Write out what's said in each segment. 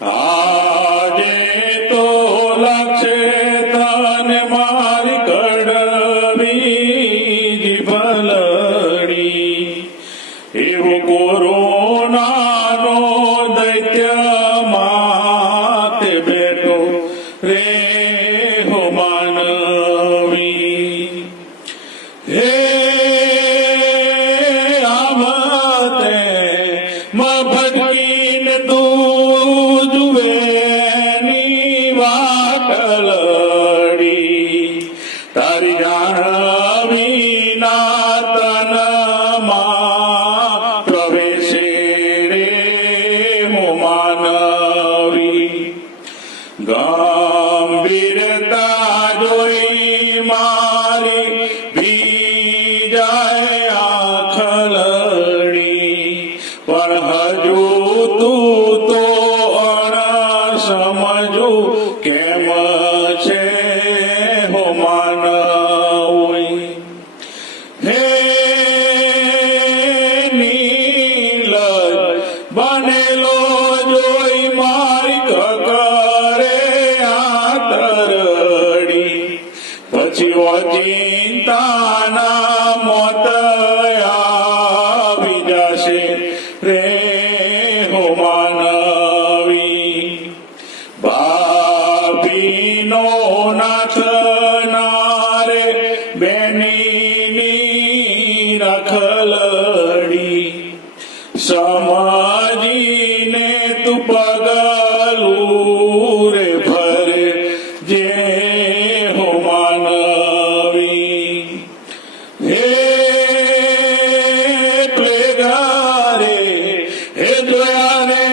આજે તો લાગશે તને મારી કડવી ભલડી, એવો કોરોનાનો દૈત્ય માથે બેઠો રે હો માનવી. હે આમતે ભટકીને તું જુવેની વાટલડી, તારી જાણ વિના તનમાં પ્રવેશે રે મો માનવી. ગંભીરતા જોઈ મારી બીજાય આખલડી, પણ હજુ તું તો સમજુ કેમ છે હો માનવી. હે નીલજ બનેલો જોઈ મારી કકરે આતરડી, પછી ચિંતાના મોત આવી જશે રે હો માનવી. ભાભીનો નાથ નારે બેનીની રખલડી, સમજીને તું પગલું રે ભરે જે હો માનવી. હે પ્લેગારે હે જોયા રે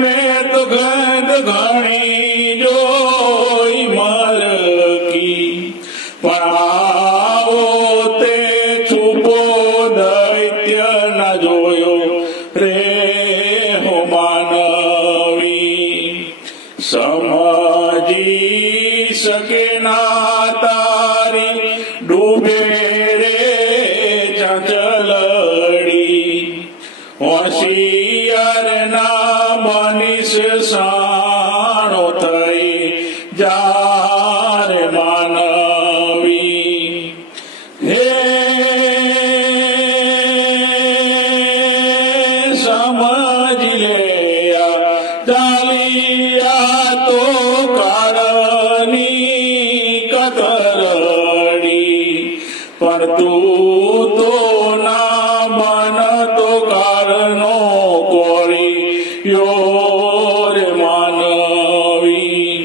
મેં તો ઘણી જોઈ મરકી, પણ આવો તે છુપો દૈત્ય ના જોયો રે હો માનવી. સમજી શકે ના તારી ડૂબે રે ચંચલડી, હોશિયાર ના મનીષ સાણો થઈ જારે માનવી. હે સમજી લે ચાલિયા તો કાળની કતરડી, પણ તું તો ના મન તો કાળનો કોળિયો રે માનવી.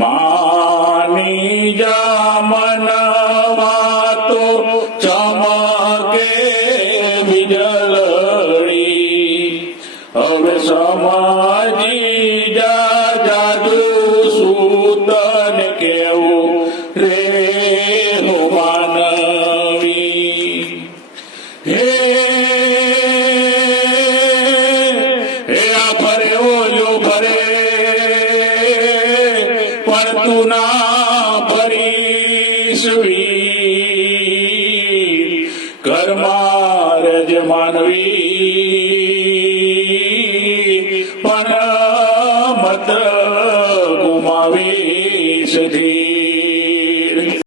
માની જા મનમાં તો ચમકે વીજળી, હવે સમજી જા જાદુ સૂતન કેવું રે હો માનવી. હે આ ફરે ઓલ્યો ફરે પણ તું ના ફરીશ વીર, ઘરમાં રજ માનવી પણ મત ગુમાવીશ ધીર.